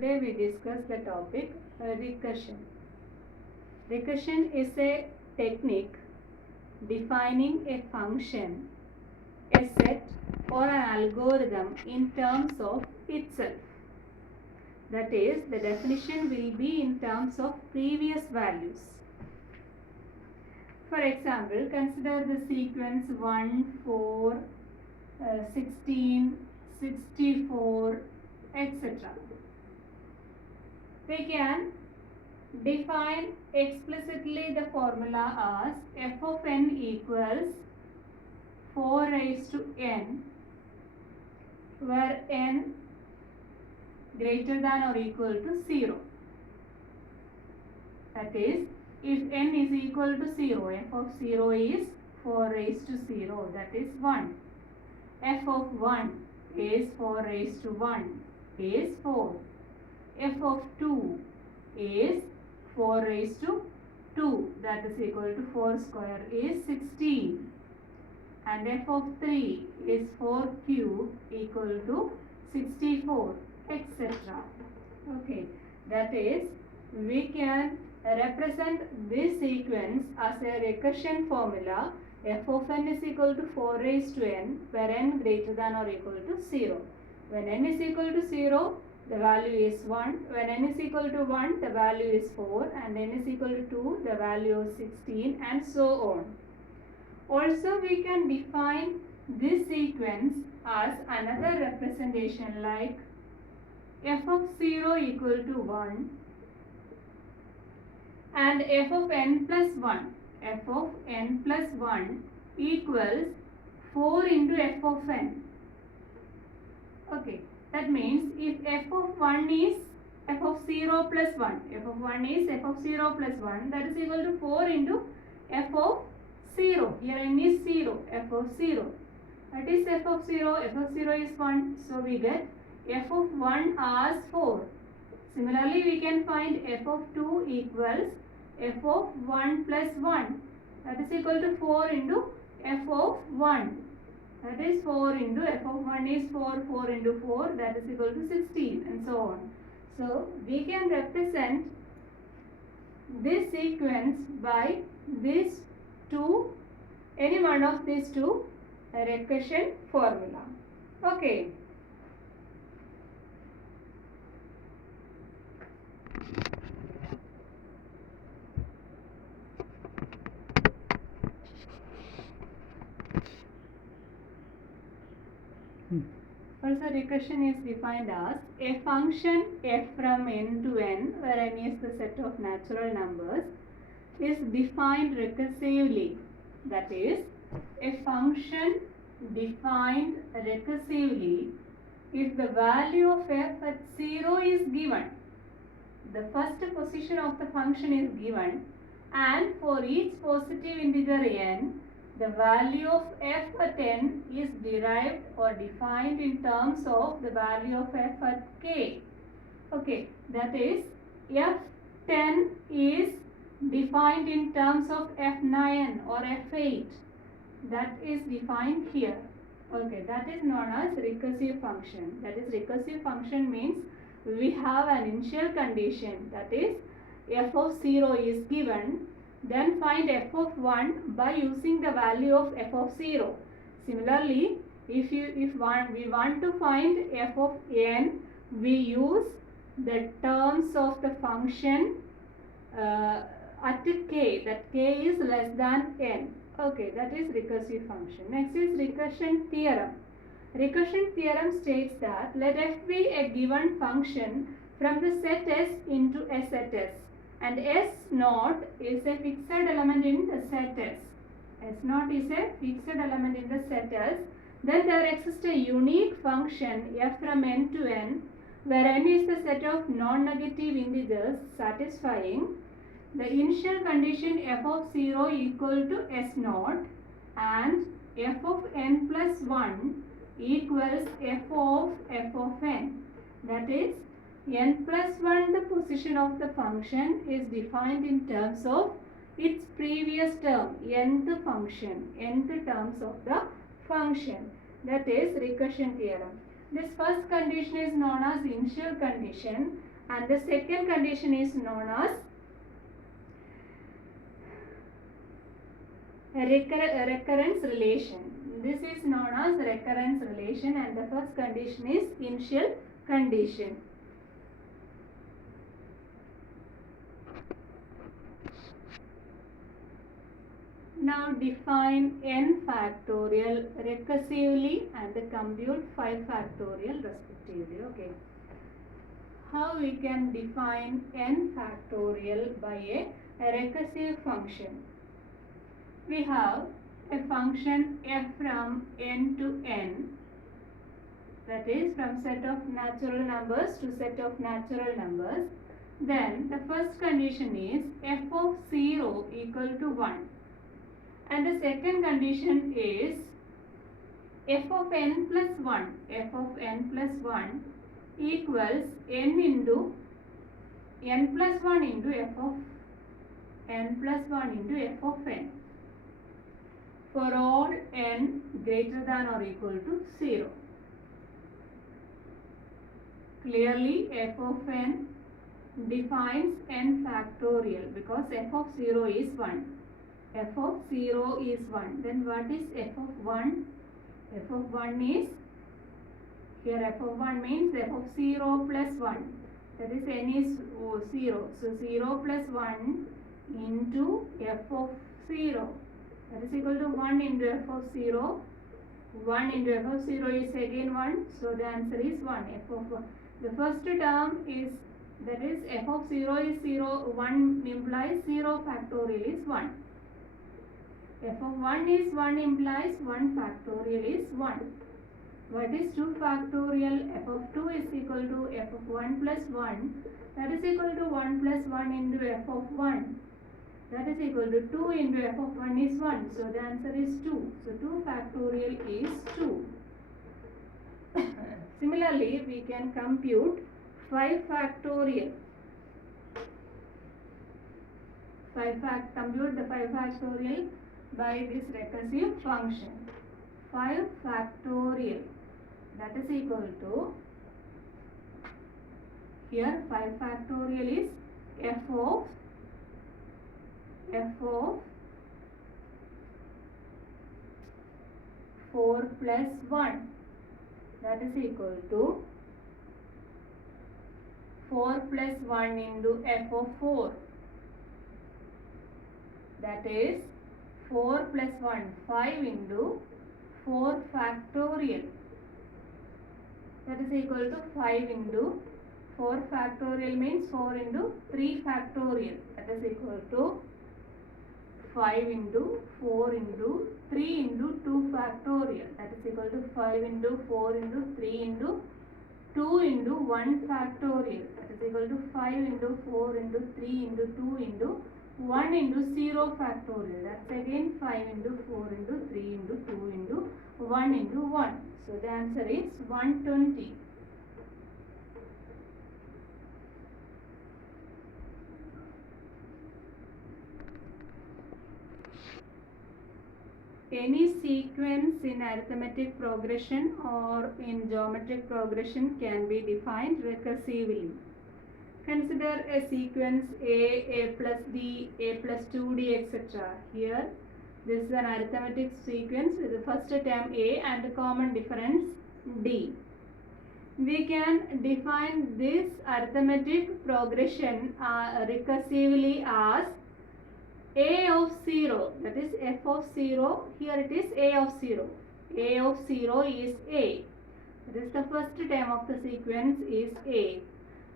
Today we discuss the topic recursion. Recursion is a technique defining a function, a set or an algorithm in terms of itself. That is, the definition will be in terms of previous values. For example, consider the sequence 1, 4, 16, 64, etc. We can define explicitly the formula as f of n equals 4 raised to n, where n greater than or equal to 0. That is, if n is equal to 0, f of 0 is 4 raised to 0, that is 1. F of 1 is 4 raised to 1 is 4. F of 2 is 4 raised to 2, that is equal to 4 square is 16. And f of 3 is 4 cube equal to 64, etc. Okay, that is, we can represent this sequence as a recursion formula. F of n is equal to 4 raised to n, where n greater than or equal to 0. When n is equal to 0, the value is 1. When n is equal to 1, the value is 4. And n is equal to 2, the value is 16, and so on. Also, we can define this sequence as another representation like f of 0 equal to 1 and f of n plus 1. F of n plus 1 equals 4 into f of n. Okay, that means if f of 1 is f of 0 plus 1, f of 1 is f of 0 plus 1, that is equal to 4 into f of 0. Here n is 0, f of 0. That is f of 0, f of 0 is 1. So we get f of 1 as 4. Similarly, we can find f of 2 equals f of 1 plus 1. That is equal to 4 into f of 1. That is 4 into f of 1 is 4, 4 into 4, that is equal to 16, and so on. So, we can represent this sequence by these two, any one of these two recursion formula. Okay. Also, recursion is defined as a function f from n to n, where n is the set of natural numbers, is defined recursively. That is, a function defined recursively if the value of f at 0 is given, the first position of the function is given, and for each positive integer n, the value of f at n is derived or defined in terms of the value of f at k. Okay, that is, f10 is defined in terms of f9 or f8. That is defined here. Okay, that is known as recursive function. That is, recursive function means we have an initial condition, that is, f of 0 is given, then find f of 1 by using the value of f of 0. Similarly, if we want to find f of n, we use the terms of the function at k, that k is less than n. Okay, that is recursive function. Next is recursion theorem. Recursion theorem states that let f be a given function from the set S into a set S, and S naught is a fixed element in the set S. S naught is a fixed element in the set S. Then there exists a unique function f from n to n, where n is the set of non-negative integers satisfying the initial condition f of 0 equal to S naught and f of n plus 1 equals f of n. That is, n plus 1, the position of the function, is defined in terms of its previous term, nth function, nth terms of the function. That is recursion theorem. This first condition is known as initial condition, And the second condition is known as recurrence relation. This is known as recurrence relation, and the first condition is initial condition. Now define n factorial recursively and compute 5 factorial respectively. Okay. How we can define n factorial by a recursive function? We have a function f from n to n, that is from set of natural numbers to set of natural numbers. Then the first condition is f of 0 equal to 1, and the second condition is f of n plus 1, f of n plus 1 equals n into n plus 1 into f of n plus 1 into f of n for all n greater than or equal to 0. Clearly f of n defines n factorial because f of 0 is 1. F of 0 is 1. Then what is f of 1? F of 1 is, here f of 1 means f of 0 plus 1. That is n is 0. So 0 plus 1 into f of 0. That is equal to 1 into f of 0. 1 into f of 0 is again 1. So the answer is 1. F of 1. The first term is, that is f of 0 is 0. 1 implies 0 factorial is 1. F of 1 is 1 implies 1 factorial is 1. What is 2 factorial? F of 2 is equal to f of 1 plus 1. That is equal to 1 plus 1 into f of 1. That is equal to 2 into f of 1 is 1. So the answer is 2. So 2 factorial is 2. Similarly, we can compute 5 factorial. Compute the 5 factorial by this recursive function. 5 factorial, that is equal to, here 5 factorial is f of 4 plus 1, that is equal to 4 plus 1 into f of 4, that is 4 plus 1, 5 into 4 factorial, that is equal to 5 into 4 factorial means 4 into 3 factorial, that is equal to 5 into 4 into 3 into 2 factorial, that is equal to 5 into 4 into 3 into 2 into 1 factorial, that is equal to 5 into 4 into 3 into 2 into 1 into 0 factorial, that's again 5 into 4 into 3 into 2 into 1 into 1. So the answer is 120. Any sequence in arithmetic progression or in geometric progression can be defined recursively. Consider a sequence a plus d, a plus 2d, etc. Here, this is an arithmetic sequence with the first term a and the common difference d. We can define this arithmetic progression recursively as a of 0, that is f of 0, here it is a of 0. A of 0 is a. That is the first term of the sequence is a.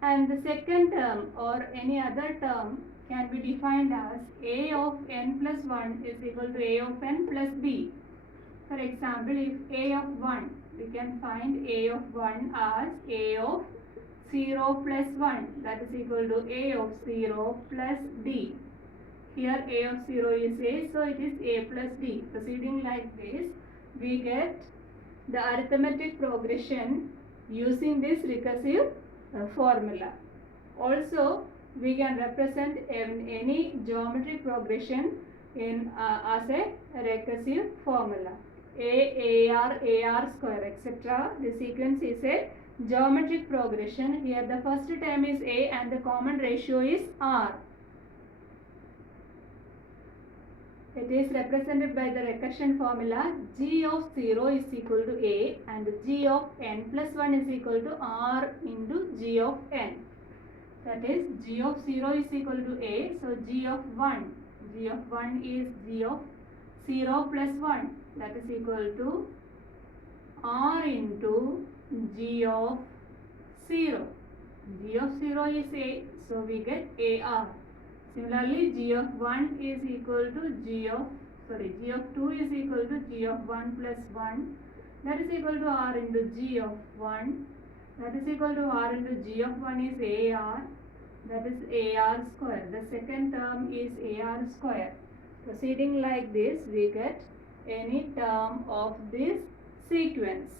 And the second term or any other term can be defined as a of n plus 1 is equal to a of n plus b. For example, if a of 1, we can find a of 1 as a of 0 plus 1, that is equal to a of 0 plus d. Here a of 0 is a, so it is a plus d. Proceeding like this, we get the arithmetic progression using this recursive formula. Also, we can represent any geometric progression in as a recursive formula. A, AR, AR square, etc. The sequence is a geometric progression. Here the first term is A and the common ratio is R. It is represented by the recursion formula. G of 0 is equal to A and G of n plus 1 is equal to R into G of n. That is G of 0 is equal to A. So G of 1. G of 1 is G of 0 plus 1. That is equal to R into G of 0. G of 0 is A. So we get AR. Similarly, G of 1 is equal to G of 2 is equal to G of 1 plus 1. That is equal to R into G of 1. That is equal to R into G of 1 is AR. That is AR square. The second term is AR square. Proceeding like this, we get any term of this sequence.